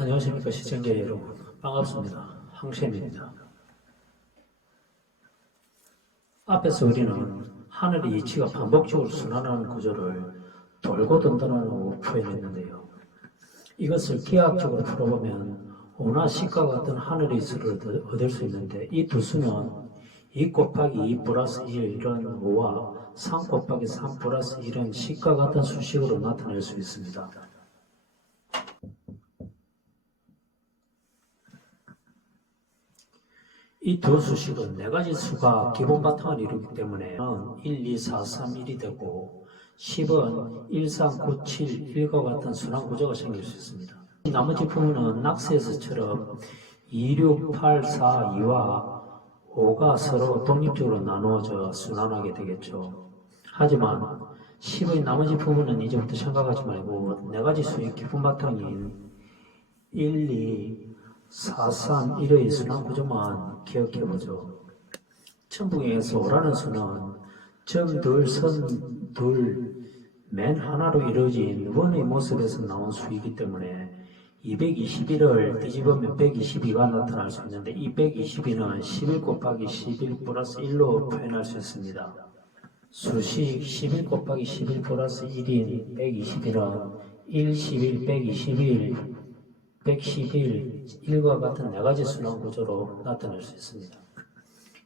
안녕하십니까 시청자 여러분, 반갑습니다. 황쌤입니다. 앞에서 우리는 하늘의 이치가 반복적으로 순환하는 구조를 돌고 돈다라고 표현했는데요. 이것을 기하학적으로 풀어보면 온화 시가 같은 하늘의 수를 얻을 수 있는데, 이 두 수는 2 곱하기 2 플러스 1은 5와 3 곱하기 3 플러스 1은 시가 같은 수식으로 나타낼 수 있습니다. 이 두 수식은 네 가지 수가 기본 바탕을 이루기 때문에 1, 2, 4, 3, 1이 되고 10은 1, 3, 9, 7, 1과 같은 순환 구조가 생길 수 있습니다. 나머지 부분은 낙서에서처럼 2, 6, 8, 4, 2와 5가 서로 독립적으로 나누어져 순환하게 되겠죠. 하지만 10의 나머지 부분은 이제부터 생각하지 말고 네 가지 수의 기본 바탕인 1, 2, 4, 3, 1의 순환 구조만 기억해보죠. 천부경에서 5라는 수는 점 둘, 선 둘, 맨 하나로 이루어진 원의 모습에서 나온 수이기 때문에 221을 뒤집으면 122가 나타날 수 있는데, 이 122는 11 곱하기 11 플러스 1로 표현할 수 있습니다. 수식 11 곱하기 11 플러스 1인 121은 1, 11, 121, 111, 1과 같은 네 가지 순환 구조로 나타낼 수 있습니다.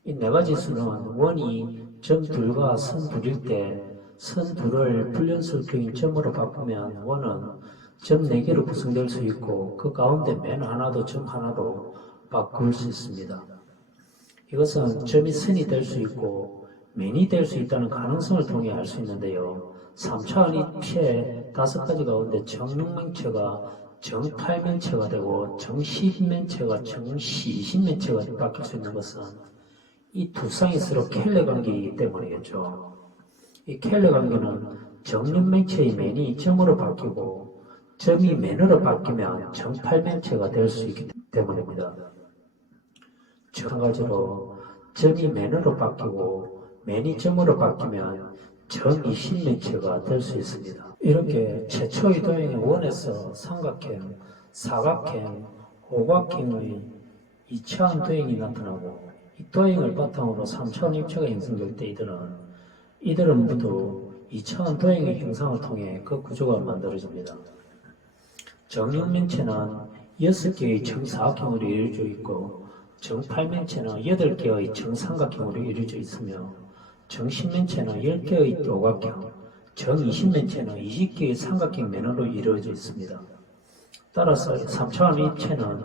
이 네 가지 수는 원이 점 둘과 선 둘일 때 선 둘을 불연속적인 점으로 바꾸면 원은 점 4개로 구성될 수 있고, 그 가운데 맨 하나도 점 하나로 바꿀 수 있습니다. 이것은 점이 선이 될 수 있고 맨이 될 수 있다는 가능성을 통해 알 수 있는데요. 3차원 입체 5가지 가운데 정육면체가 정8면체가 되고 정10면체가 정20면체가 바뀔 수 있는 것은 이 두 쌍이 서로 켈레 관계이기 때문이겠죠. 이 켈레 관계는 정육면체의 맨이 점으로 바뀌고 점이 맨으로 바뀌면 정8면체가 될 수 있기 때문입니다. 마찬가지로 점이 맨으로 바뀌고 맨이 점으로 바뀌면 정20면체가 될 수 있습니다. 이렇게 최초의 도형의 원에서 삼각형, 사각형, 오각형의 2차원 도형이 나타나고, 이 도형을 바탕으로 3차원 입체가 형성될 때 이들은 모두 2차원 도형의 형상을 통해 그 구조가 만들어집니다. 정육면체는 6개의 정사각형으로 이루어져 있고, 정8면체는 8개의 정삼각형으로 이루어져 있으며, 정10면체는 10개의 오각형, 정20면체는 20개의 삼각형 면으로 이루어져 있습니다. 따라서 3차원 입체는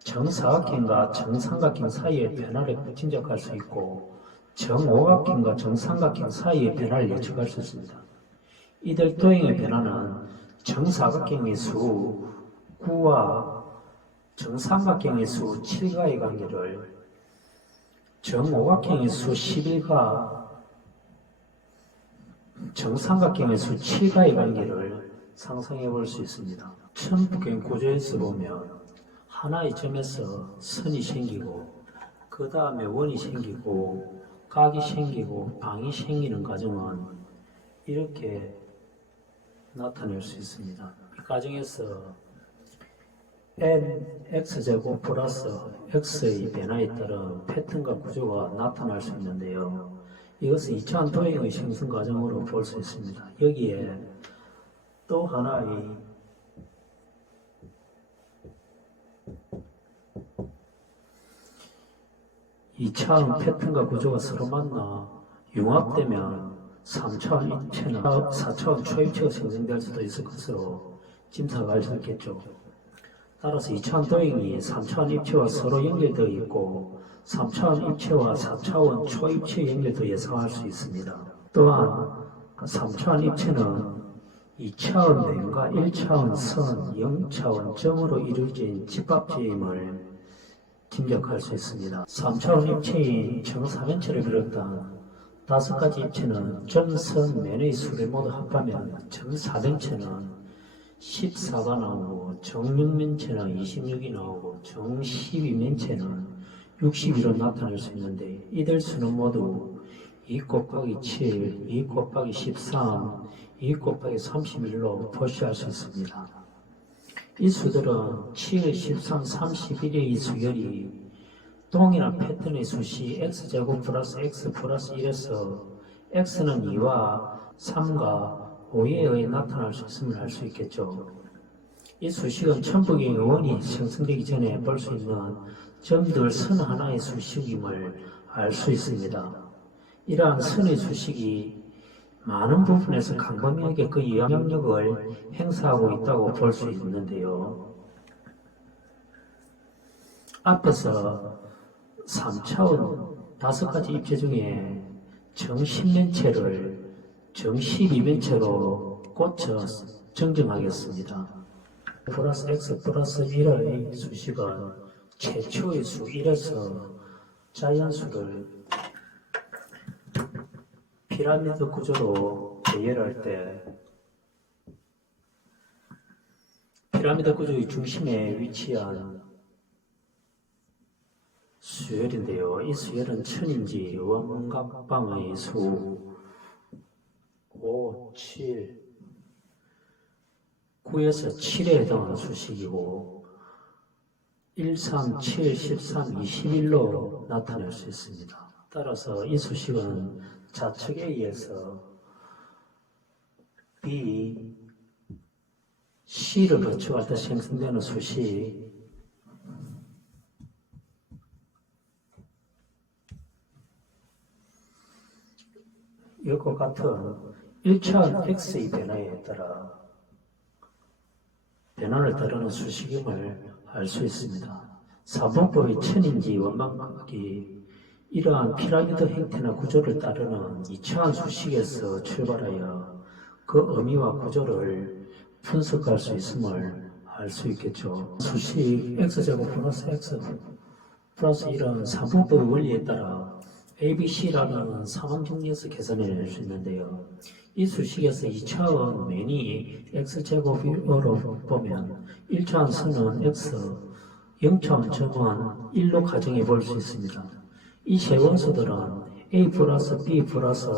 정사각형과 정삼각형 사이의 변화를 짐작할 수 있고, 정오각형과 정삼각형 사이의 변화를 예측할 수 있습니다. 이들 도형의 변화는 정사각형의 수 9와 정삼각형의 수 7과의 관계를 정오각형의 수 11과 정삼각형의 수 7과의 관계를 상상해 볼 수 있습니다. 천부경 구조에서 보면 하나의 점에서 선이 생기고, 그 다음에 원이 생기고, 각이 생기고, 방이 생기는 과정은 이렇게 나타낼 수 있습니다. 이 과정에서 nx제곱 플러스 x의 변화에 따른 패턴과 구조가 나타날 수 있는데요. 이것은 2차원 도형의 생성 과정으로 볼 수 있습니다. 여기에 또 하나의 이차원 패턴과 구조가 서로 만나 융합되면 3차원 입체나 4차원 초입체가 생성될 수도 있을 것으로 짐작할 수 있겠죠. 따라서 2차원 도형이 3차원 입체와 서로 연결되어 있고 3차원 입체와 4차원 초입체 연결도 예상할 수 있습니다. 또한 3차원 입체는 2차원 면과 1차원 선, 0차원 점으로 이루어진 집합체임을 짐작할 수 있습니다. 3차원 입체인 정사면체를 비롯한 5가지 입체는 점, 선, 면의 수를 모두 합하면 정사면체는 14가 나오고, 정육면체는 26이 나오고, 정12면체는 61로 나타낼 수 있는데, 이들 수는 모두 2 곱하기 7, 2 곱하기 13, 2 곱하기 31로 표시할 수 있습니다. 이 수들은 7, 13, 31의 수열이 동일한 패턴의 수시 x제곱 플러스 x 플러스 1에서 x는 2와 3과 5에 의해 나타날 수 있음을 알 수 있겠죠. 이 수식은 천부경의 원이 생성되기 전에 볼 수 있는 점들 선 하나의 수식임을 알 수 있습니다. 이러한 선의 수식이 많은 부분에서 광범위하게 그 영향력을 행사하고 있다고 볼 수 있는데요. 앞에서 3차원 5가지 입체 중에 정10면체를 정12면체로 고쳐 정정하겠습니다. 플러스 x 플러스 1의 수식은 최초의 수 1에서 자연수를 피라미드 구조로 대열할 때 피라미드 구조의 중심에 위치한 수열인데요. 이 수열은 천인지 원각방의 수 5, 7, 9에서 7에 해당하는 수식이고 1, 3, 7, 13, 21로 나타낼 수 있습니다. 따라서 이 수식은 좌측에 의해서 B, C를 거쳐갈 때 생성되는 수식 이것과 같은 1차원 X의 변화에 따라 변화를 따르는 수식임을 알 수 있습니다. 사분법의 천인지 원망각이 이러한 피라미드 형태나 구조를 따르는 2차원 수식에서 출발하여 그 의미와 구조를 분석할 수 있음을 알 수 있겠죠. 수식 x제곱 플러스 x 플러스 1은 사분법의 원리에 따라 ABC라는 상황정리에서 계산해낼 수 있는데요. 이 수식에서 2차원 맨이 x제곱으로 보면 1차원 선은 x, 0차원 점은 1로 가정해 볼 수 있습니다. 이 세 원소들은 A 플러스 B 플러스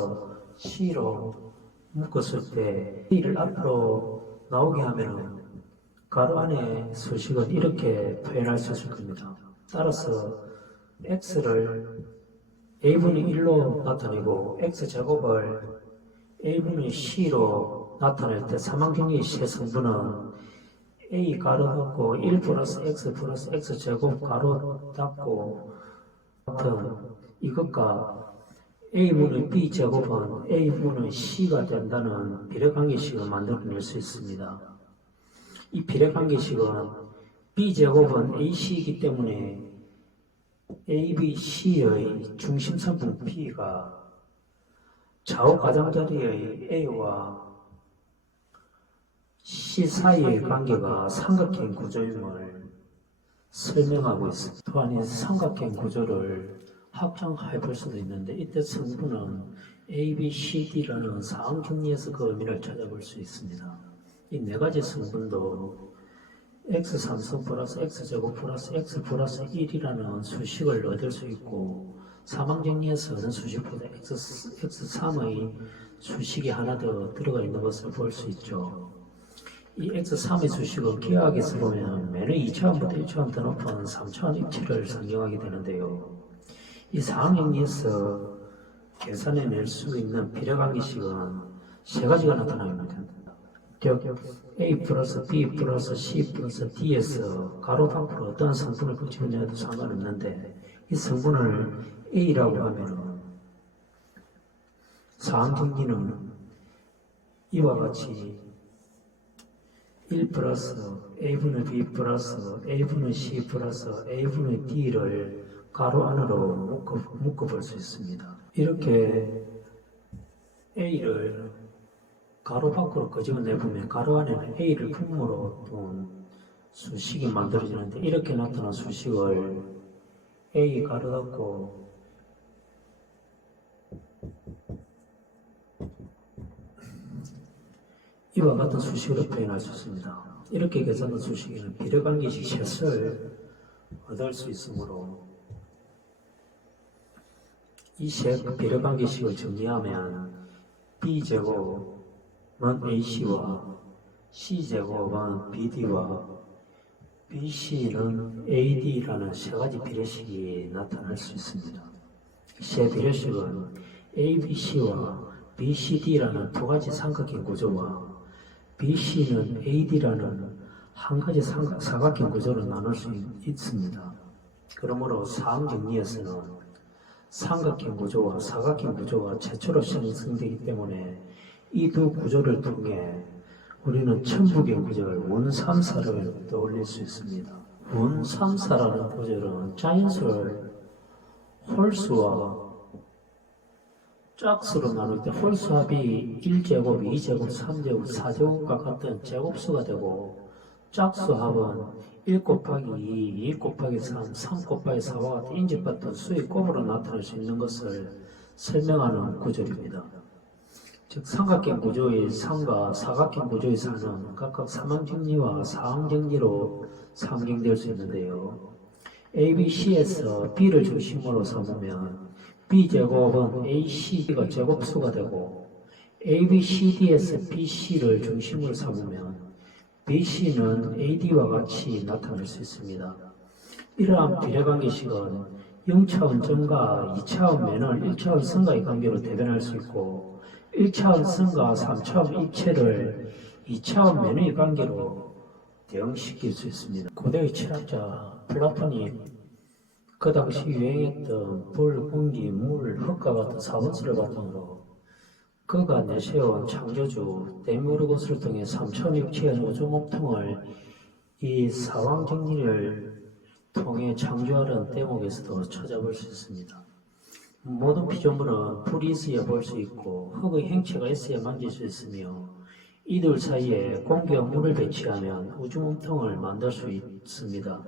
C로 묶었을 때 A를 앞으로 나오게 하면 가로 안의 수식은 이렇게 표현할 수 있을 겁니다. 따라서 X를 A분의 1로 나타내고 X제곱을 A분의 C로 나타낼 때 사망경리의 세 성분은 A 가로 닫고 1 플러스 X 플러스 X제곱 가로 닫고 같은 이것과 A분의 B제곱은 A분의 C가 된다는 비례관계식을 만들어낼 수 있습니다. 이 비례관계식은 B제곱은 AC이기 때문에 ABC의 중심성분 P가 좌우 가장자리의 A와 C 사이의 관계가 삼각형 구조임을 설명하고 있습니다. 또한 이 삼각형 구조를 확장해 볼 수도 있는데 이때 성분은 A, B, C, D라는 사항경리에서 그 의미를 찾아볼 수 있습니다. 이 네 가지 성분도 X3성 플러스 X제곱 플러스 X 플러스 1이라는 수식을 얻을 수 있고 사망정리에서 얻은 수식보다 X3의 수식이 하나 더 들어가 있는 것을 볼 수 있죠. 이 X3의 수식은 기하학에서 보면 맨의 2차원부터 1차원 더 높은 3차원 입체를 상정하게 되는데요. 이 상황정리에서 계산해낼 수 있는 비례관계식은 세 가지가 나타납니다. 즉 A 플러스 B 플러스 C 플러스 D에서 가로 밖으로 어떠한 성분을 붙이느냐도 상관없는데 이 성분을 A라고 하면 상황정리는 이와 같이 1 플러스 A분의 B 플러스 A분의 C 플러스 A분의 D를 가로 안으로 묶어볼 수 있습니다. 이렇게 A를 가로 밖으로 끄집어내보면 가로 안에는 A를 분모로 둔 수식이 만들어지는데 이렇게 나타난 수식을 A 가로 닫고 이와 같은 수식으로 표현할 수 있습니다. 이렇게 계산한 수식에는 비례관계식 셋을 얻을 수 있으므로 이 셋 비례관계식을 정리하면 B제곱은 AC와 C제곱은 BD와 BC는 AD라는 세 가지 비례식이 나타날 수 있습니다. 세 비례식은 ABC와 BCD라는 두 가지 삼각형 구조와 BC는 AD라는 한 가지 사각형 구조로 나눌 수 있습니다. 그러므로 사항정리에서는 삼각형 구조와 사각형 구조가 최초로 형성되기 때문에 이 두 구조를 통해 우리는 천부경 구조를 원삼사를 떠올릴 수 있습니다. 원삼사라는 구조는 자연수를 홀수와 짝수로 나눌 때 홀수합이 1제곱, 2제곱, 3제곱, 4제곱과 같은 제곱수가 되고 짝수합은 1 곱하기 2, 2 곱하기 3, 3 곱하기 4와 같은 인집받던 수의 곱으로 나타낼 수 있는 것을 설명하는 구조입니다. 즉 삼각형 구조의 3과 사각형 구조의 4는 각각 삼항정리와 사항정리로 상징될 수 있는데요. ABC에서 B를 중심으로 삼으면 B제곱은 AC가 제곱수가 되고 ABCD에서 BC를 중심으로 삼으면 BC는 AD와 같이 나타날 수 있습니다. 이러한 비례관계식은 0차원 점과 2차원 면을 1차원 선과의 관계로 대변할 수 있고 1차원 선과 3차원 입체를 2차원 면의 관계로 대응시킬 수 있습니다. 고대의 철학자 플라톤이 그 당시 유행했던 불, 공기, 물, 흙과 같은 사원수를 바탕으로 그가 내세운 창조주 데미우르고스를 통해 3차원 입체의 우주 몸통을 이 사왕정리를 통해 창조하려는 대목에서도 찾아볼 수 있습니다. 모든 피조물은 불이 있어야 볼 수 있고 흙의 행체가 있어야 만질 수 있으며 이들 사이에 공기와 물을 배치하면 우주 몸통을 만들 수 있습니다.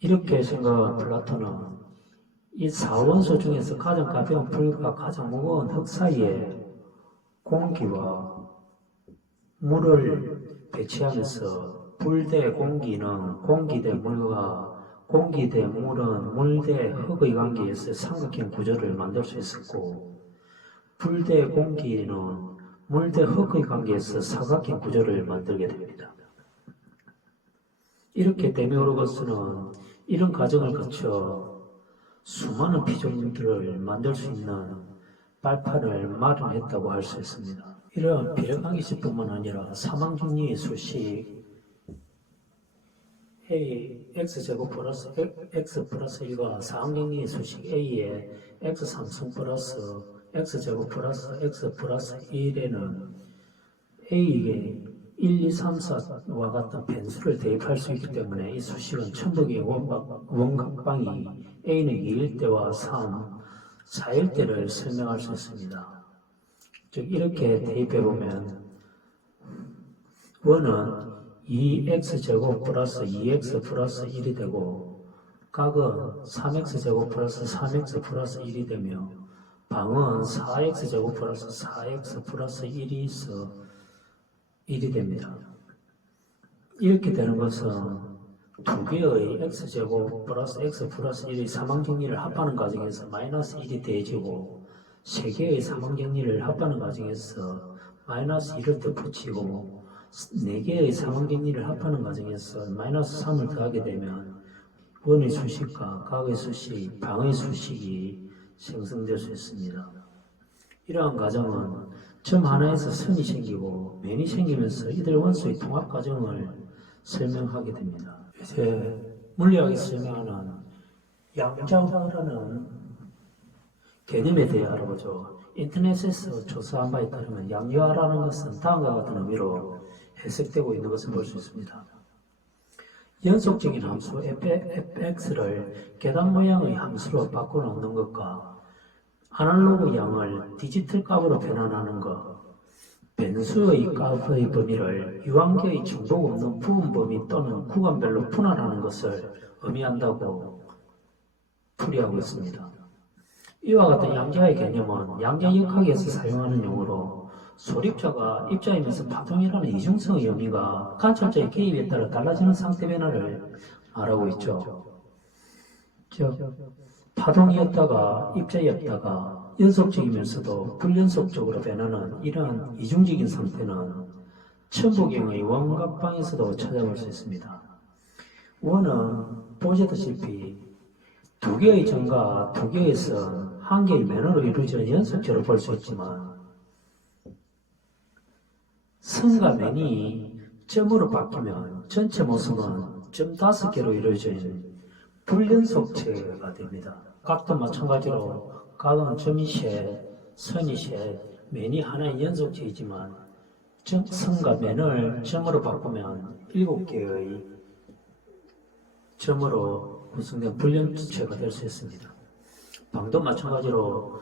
이렇게 생각한 플라톤은 이 사원소 중에서 가장 가벼운 불과 가장 무거운 흙 사이에 공기와 물을 배치하면서 불 대 공기는 공기 대 물과 공기 대 물은 물 대 흙의 관계에서 삼각형 구조를 만들 수 있었고 불 대 공기는 물 대 흙의 관계에서 사각형 구조를 만들게 됩니다. 이렇게 데미우르고스는 이런 과정을 거쳐 수많은 피조물들을 만들 수 있는 발판을 마련했다고 할 수 있습니다. 이러한 비례관계식뿐만 아니라 삼항정리의 수식 A, x제곱 플러스 x 플러스 1과 사항정리의 수식 A에 x3승 플러스 x제곱 플러스 x 플러스 1에는 A에게 1, 2, 3, 4와 같은 변수를 대입할 수 있기 때문에 이 수식은 천부의 원각방이 A는 2일 때와 3, 4일 때를 설명할 수 있습니다. 즉 이렇게 대입해보면 원은 2x제곱 플러스 2x 플러스 1이 되고 각은 3x제곱 플러스 3x 플러스 1이 되며 방은 4x제곱 플러스 4x 플러스 1이 있어 1이 됩니다. 이렇게 되는 것은 두 개의 x제곱 플러스 x 플러스 1의 삼항정리를 합하는 과정에서 마이너스 1이 더해지고 세 개의 삼항정리를 합하는 과정에서 마이너스 1을 더 붙이고 4개의 삼항정리를 합하는 과정에서 마이너스 3을 더하게 되면 원의 수식과 각의 수식, 방의 수식이 생성될 수 있습니다. 이러한 과정은 점 하나에서 선이 생기고 면이 생기면서 이들 원소의 통합 과정을 설명하게 됩니다. 이제 물리학이 설명하는 양자화라는 개념에 대해 알아보죠. 인터넷에서 조사한 바에 따르면 양자화라는 것은 다음과 같은 의미로 해석되고 있는 것을 볼 수 있습니다. 연속적인 함수 fx를 계단 모양의 함수로 바꿔놓는 것과 아날로그 양을 디지털 값으로 변환하는 것, 변수의 값의 범위를 유한계의 정복 없는 부분 범위 또는 구간별로 분할하는 것을 의미한다고 풀이하고 있습니다. 이와 같은 양자의 개념은 양자역학에서 사용하는 용어로 소립자가 입자이면서 파동이라는 이중성의 의미가 관찰자의 개입에 따라 달라지는 상태 변화를 말하고 있죠. 즉, 파동이었다가 입자였다가 연속적이면서도 불연속적으로 변하는 이러한 이중적인 상태는 천부경의 원각방에서도 찾아볼 수 있습니다. 원은 보시다시피 두 개의 점과 두 개의 선, 한 개의 면으로 이루어지는 연속체로 볼 수 있지만 선과 면이 점으로 바뀌면 전체 모습은 점 5개로 이루어진 불연속체가 됩니다. 각도 마찬가지로 각은 점이 셋, 선이 셋, 면이 하나의 연속체이지만 선과 면을 점으로 바꾸면 7개의 점으로 구성된 불연체가 될 수 있습니다. 방도 마찬가지로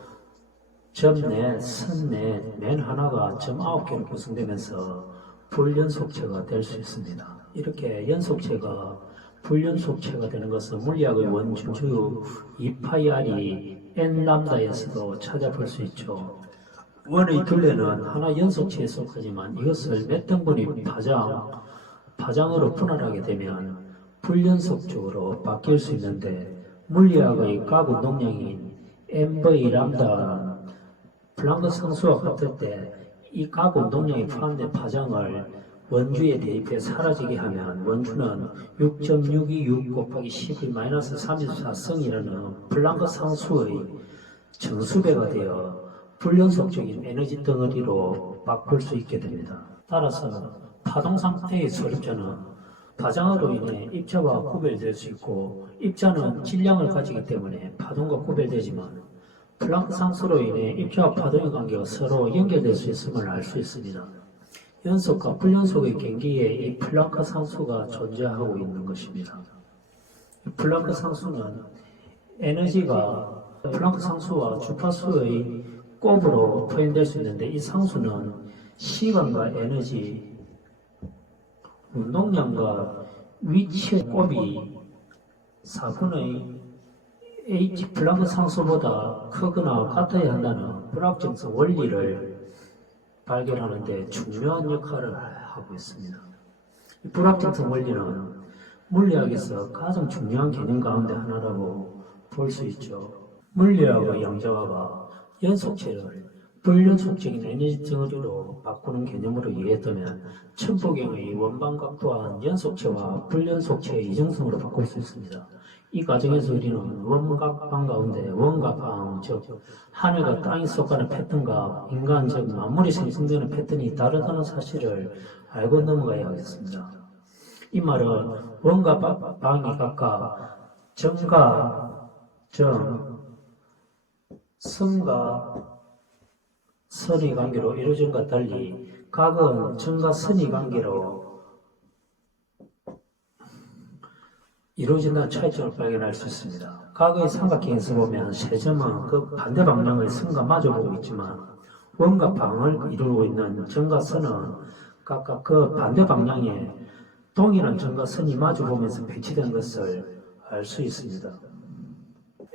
점 넷, 선 넷, 맨 하나가 점 9개로 구성되면서 불연속체가 될 수 있습니다. 이렇게 연속체가 불연속체가 되는 것은 물리학의 원주 2파이R이 n람다에서도 찾아볼 수 있죠. 원의 둘레는 하나 연속체에 속하지만 이것을 몇 등분의 파장으로 분할하게 되면 불연속적으로 바뀔 수 있는데 물리학의 각 운동량인 mv 람다는 플랑크 상수와 같을 때 이 각 운동량이 포함된 파장을 원주에 대입해 사라지게 하면 원주는 6.626 곱하기 10의 마이너스 34승이라는 플랑크 상수의 정수배가 되어 불연속적인 에너지 덩어리로 바꿀 수 있게 됩니다. 따라서 파동 상태의 소립자는 파장으로 인해 입자와 구별될 수 있고 입자는 질량을 가지기 때문에 파동과 구별되지만 플랑크 상수로 인해 입자와 파동의 관계가 서로 연결될 수 있음을 알 수 있습니다. 연속과 불연속의 경계에 이 플랑크 상수가 존재하고 있는 것입니다. 플랑크 상수는 에너지가 플랑크 상수와 주파수의 곱으로 표현될 수 있는데 이 상수는 시간과 에너지, 운동량과 위치의 곱이 4분의 h 플랑크 상수보다 크거나 같아야 한다는 불확정성 원리를 발견하는데 중요한 역할을 하고 있습니다. 이 불확정성 원리는 물리학에서 가장 중요한 개념 가운데 하나라고 볼 수 있죠. 물리학의 양자화가 연속체를 불연속적인 에너지 덩어리로 바꾸는 개념으로 이해했다면 천부경의 원방각 또한 연속체와 불연속체의 이중성으로 바꿀 수 있습니다. 이 과정에서 우리는 원각방 가운데 원과 방, 즉 하늘과 땅이 속하는 패턴과 인간, 즉 만물이 생성되는 패턴이 다르다는 사실을 알고 넘어가야 하겠습니다. 이 말은 원과 방이 각각 점과 점, 선과 선의 관계로 이루어진 것과 달리 각은 점과 선의 관계로 이루어진다는 차이점을 발견할 수 있습니다. 각의 삼각형에서 보면 세 점은 그 반대 방향의 선과 마주보고 있지만 원과 방을 이루고 있는 점과 선은 각각 그 반대 방향에 동일한 점과 선이 마주보면서 배치된 것을 알 수 있습니다.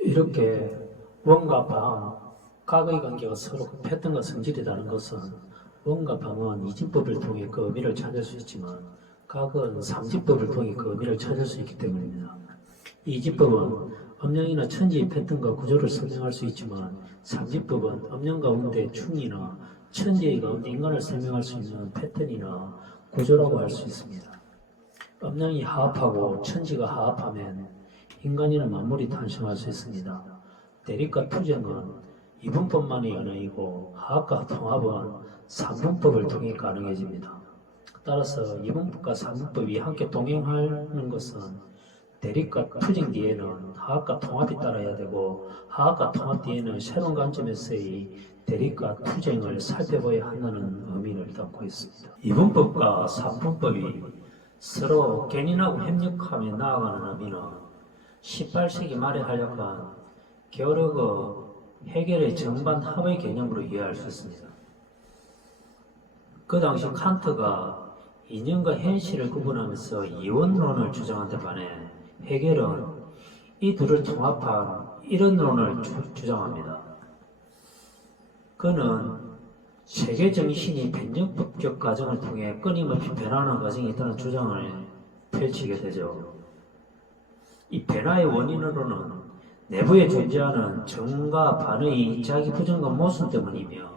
이렇게 원과 방, 각의 관계가 서로 그 패턴과 성질이라는 것은 원과 방은 이진법을 통해 그 의미를 찾을 수 있지만 각은 삼지법을 통해 그 의미를 찾을 수 있기 때문입니다. 이지법은 음영이나 천지의 패턴과 구조를 설명할 수 있지만 삼지법은 음영 가운데 충이나 천지의 가운데 인간을 설명할 수 있는 패턴이나 구조라고 할 수 있습니다. 음영이 하합하고 천지가 하합하면 인간이나 만물이 탄생할 수 있습니다. 대립과 투쟁은 이분법만의 언어이고 하합과 통합은 삼분법을 통해 가능해집니다. 따라서 이분법과 삼분법이 함께 동행하는 것은 대립과 투쟁 뒤에는 하합과 통합이 따라야 되고 하합과 통합 뒤에는 새로운 관점에서의 대립과 투쟁을 살펴봐야 한다는 의미를 담고 있습니다. 이분법과 삼분법이 서로 견인하고 협력하며 나아가는 의미는 18세기 말에 활약한 게오르그 헤겔의 정반 합의 개념으로 이해할 수 있습니다. 그 당시 칸트가 이념과 현실을 구분하면서 이원론을 주장한 데 반해 헤겔은 이 둘을 통합한 이론론을 주장합니다. 그는 세계 정신이 변정법적 과정을 통해 끊임없이 변화하는 과정이 있다는 주장을 펼치게 되죠. 이 변화의 원인으로는 내부에 존재하는 정과 반의 자기 부정과 모순 때문이며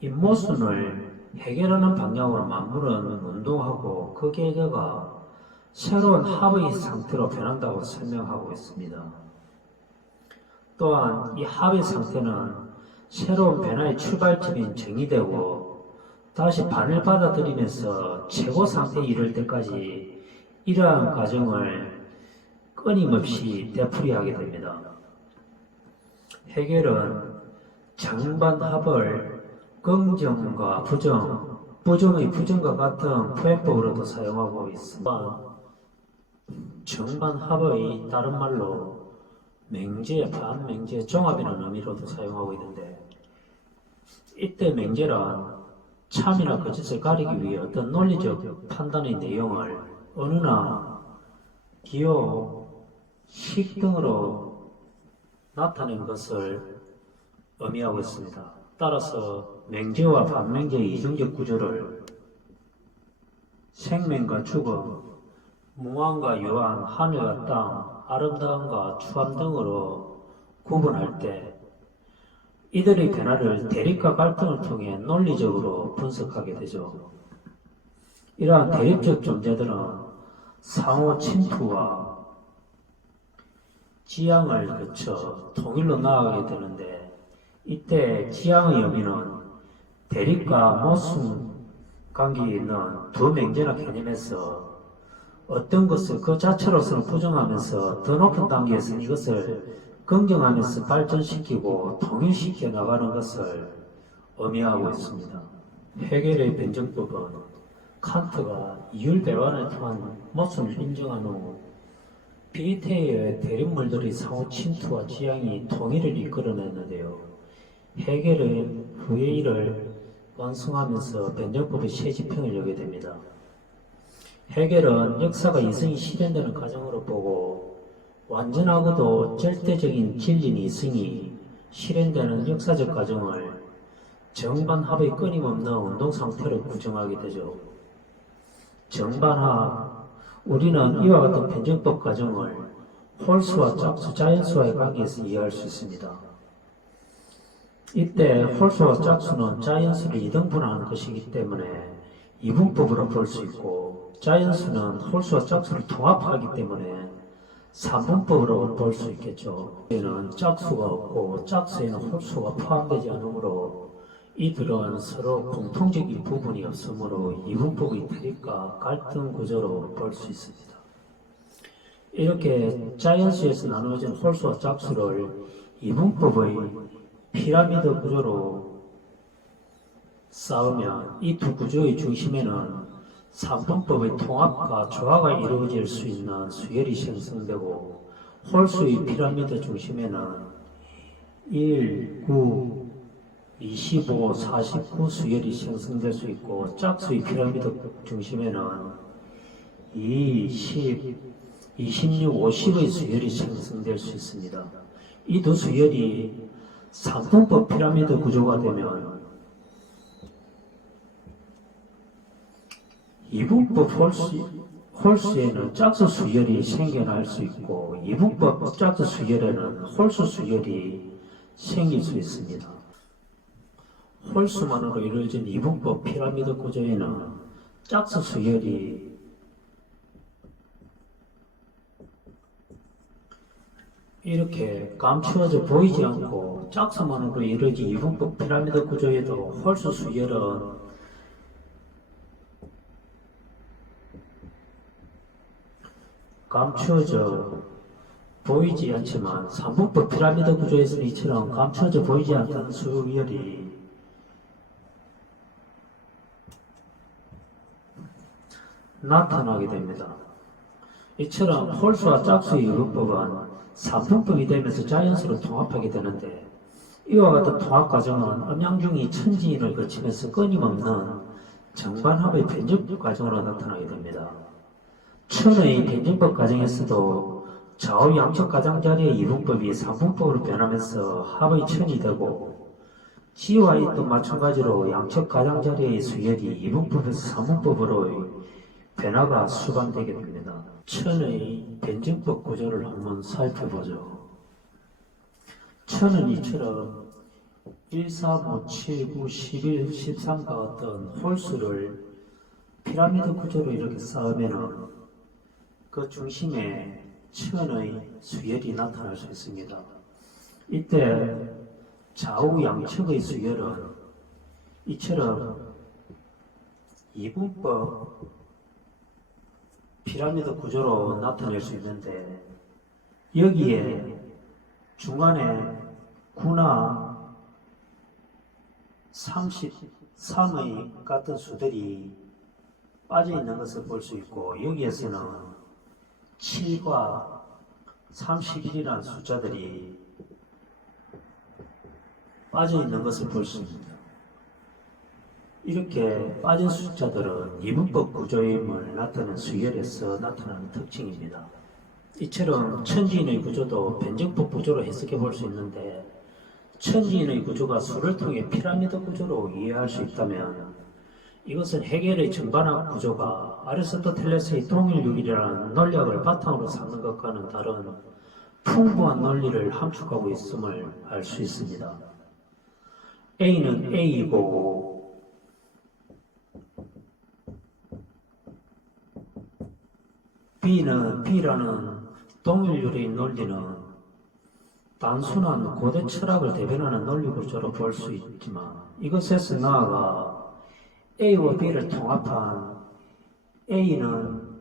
이 모순을 해결하는 방향으로 만물은 운동하고 그 결과가 새로운 합의 상태로 변한다고 설명하고 있습니다. 또한 이 합의 상태는 새로운 변화의 출발점인 정의되고 다시 반을 받아들이면서 최고 상태에 이를 때까지 이러한 과정을 끊임없이 되풀이하게 됩니다. 해겔은 정반합을 긍정과 부정, 부정의 부정과 같은 표현법으로도 사용하고 있습니다. 정반합의 다른 말로 맹제, 반맹제, 종합이라는 의미로도 사용하고 있는데 이때 맹제란 참이나 거짓을 가리기 위해 어떤 논리적 판단의 내용을 어느나 기호, 식 등으로 나타낸 것을 의미하고 있습니다. 따라서 맹제와 반맹제의 이중적 구조를 생명과 죽음, 무한과 유한, 하늘과 땅, 아름다움과 추함 등으로 구분할 때 이들의 변화를 대립과 갈등을 통해 논리적으로 분석하게 되죠. 이러한 대립적 존재들은 상호 침투와 지향을 거쳐 통일로 나아가게 되는데 이때 지향의 의미는 대립과 모순 관계에 있는 두 맹제나 개념에서 어떤 것을 그 자체로서는 부정하면서 더 높은 단계에서는 이것을 긍정하면서 발전시키고 통일시켜 나가는 것을 의미하고 있습니다. 해겔의 변증법은 칸트가 이율배반을 통한 모순을 인정한 후 비태의 대립물들의 상호 침투와 지향이 통일을 이끌어냈는데요. 해겔은 후에 이를 완성하면서 변증법의 세 지평을 여게 됩니다. 해겔은 역사가 이성이 실현되는 과정으로 보고 완전하고도 절대적인 진리인 이성이 실현되는 역사적 과정을 정반합의 끊임없는 운동 상태로 구정하게 되죠. 정반합, 우리는 이와 같은 변증법 과정을 홀수와 짝수, 자연수와의 관계에서 이해할 수 있습니다. 이때 홀수와 짝수는 자연수를 이등분하는 것이기 때문에 이분법으로 볼 수 있고 자연수는 홀수와 짝수를 통합하기 때문에 삼분법으로 볼 수 있겠죠. 에는 짝수가 없고 짝수에는 홀수가 포함되지 않으므로 이들은 서로 공통적인 부분이 없으므로 이분법의 대립과 갈등 구조로 볼 수 있습니다. 이렇게 자연수에서 나누어진 홀수와 짝수를 이분법의 피라미드 구조로 쌓으면 이 두 구조의 중심에는 삼분법의 통합과 조화가 이루어질 수 있는 수열이 형성되고 홀수의 피라미드 중심에는 1, 9, 25, 49 수열이 형성될 수 있고 짝수의 피라미드 중심에는 2, 10, 26, 50의 수열이 형성될 수 있습니다. 이 두 수열이 삼분법 피라미드 구조가 되면 이분법 홀수에는 짝수 수열이 생겨날 수 있고 이분법 짝수 수열에는 홀수 수열이 생길 수 있습니다. 홀수만으로 이루어진 이분법 피라미드 구조에는 짝수 수열이 이렇게 감추어져 보이지 않고 짝수만으로 이루어진 이분법 피라미드 구조에도 홀수 수열은 감추어져 보이지 않지만 삼분법 피라미드 구조에서는 이처럼 감추어져 보이지 않던 수열이 나타나게 됩니다. 이처럼 홀수와 짝수의 이분법은 삼분법이 되면서 자연수로 통합하게 되는데 이와 같은 통합 과정은 음양중이 천지인을 거치면서 끊임없는 정반합의 변증 과정으로 나타나게 됩니다. 천의 변증법 과정에서도 좌우 양측 가장자리의 이분법이 삼분법으로 변하면서 합의 천이 되고 지와 이도 마찬가지로 양측 가장자리의 수열이 이분법에서 삼분법으로의 변화가 수반되게 됩니다. 천의 변증법 구조를 한번 살펴보죠. 천은 이처럼 1, 3, 5, 7, 9, 11, 13과 같은 홀수를 피라미드 구조로 이렇게 쌓으면은 그 중심에 천의 수열이 나타날 수 있습니다. 이때 좌우 양측의 수열은 이처럼 이분법 피라미드 구조로 나타낼 수 있는데, 여기에 중간에 9나 33의 같은 수들이 빠져 있는 것을 볼 수 있고, 여기에서는 7과 31이라는 숫자들이 빠져 있는 것을 볼 수 있습니다. 이렇게 빠진 숫자들은 이분법 구조임을 나타내는 수열에서 나타나는 특징입니다. 이처럼 천지인의 구조도 변증법 구조로 해석해 볼 수 있는데, 천지인의 구조가 수를 통해 피라미드 구조로 이해할 수 있다면, 이것은 헤겔의 정반합 구조가 아리스토텔레스의 동일육이라는 논리학을 바탕으로 삼는 것과는 다른 풍부한 논리를 함축하고 있음을 알 수 있습니다. A는 A이고 B는 B라는 동일률의 논리는 단순한 고대 철학을 대변하는 논리 구조로 볼 수 있지만, 이것에서 나아가 A와 B를 통합한 A는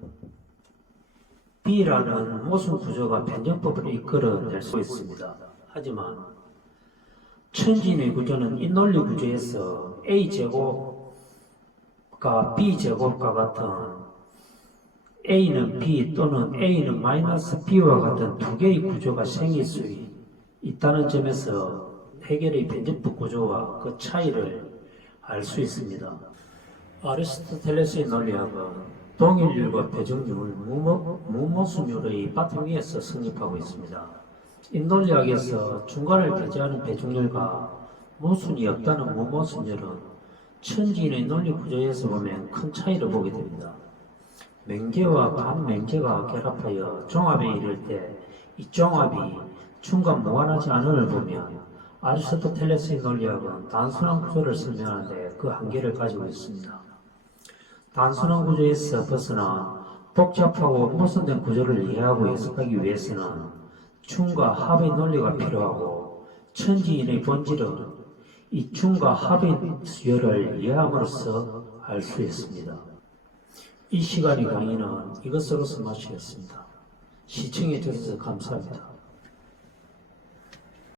B라는 모순 구조가 변증법을 이끌어낼 수 있습니다. 하지만 천지인의 구조는 이 논리 구조에서 A제곱과 B제곱과 같은 A는 B 또는 A는 마이너스 B와 같은 두 개의 구조가 생길 수 있다는 점에서 헤겔의 변증법 구조와 그 차이를 알 수 있습니다. 아리스토텔레스의 논리학은 동일률과 배정률, 무모순율의 바탕 위에서 성립하고 있습니다. 이 논리학에서 중간을 배제하는 배중률과 모순이 없다는 무모순율은 천지인의 논리 구조에서 보면 큰 차이를 보게 됩니다. 맹계와 반맹계가 결합하여 종합에 이를 때 이 종합이 중간 무한하지 않음을 보면, 아리스토텔레스의 논리학은 단순한 구조를 설명하는데 그 한계를 가지고 있습니다. 단순한 구조에서 벗어나 복잡하고 모순된 구조를 이해하고 해석하기 위해서는 중과 합의 논리가 필요하고, 천지인의 본질은 이 중과 합의 수열을 이해함으로써 알 수 있습니다. 이 시간의 강의는 이것으로서 마치겠습니다. 시청해 주셔서 감사합니다.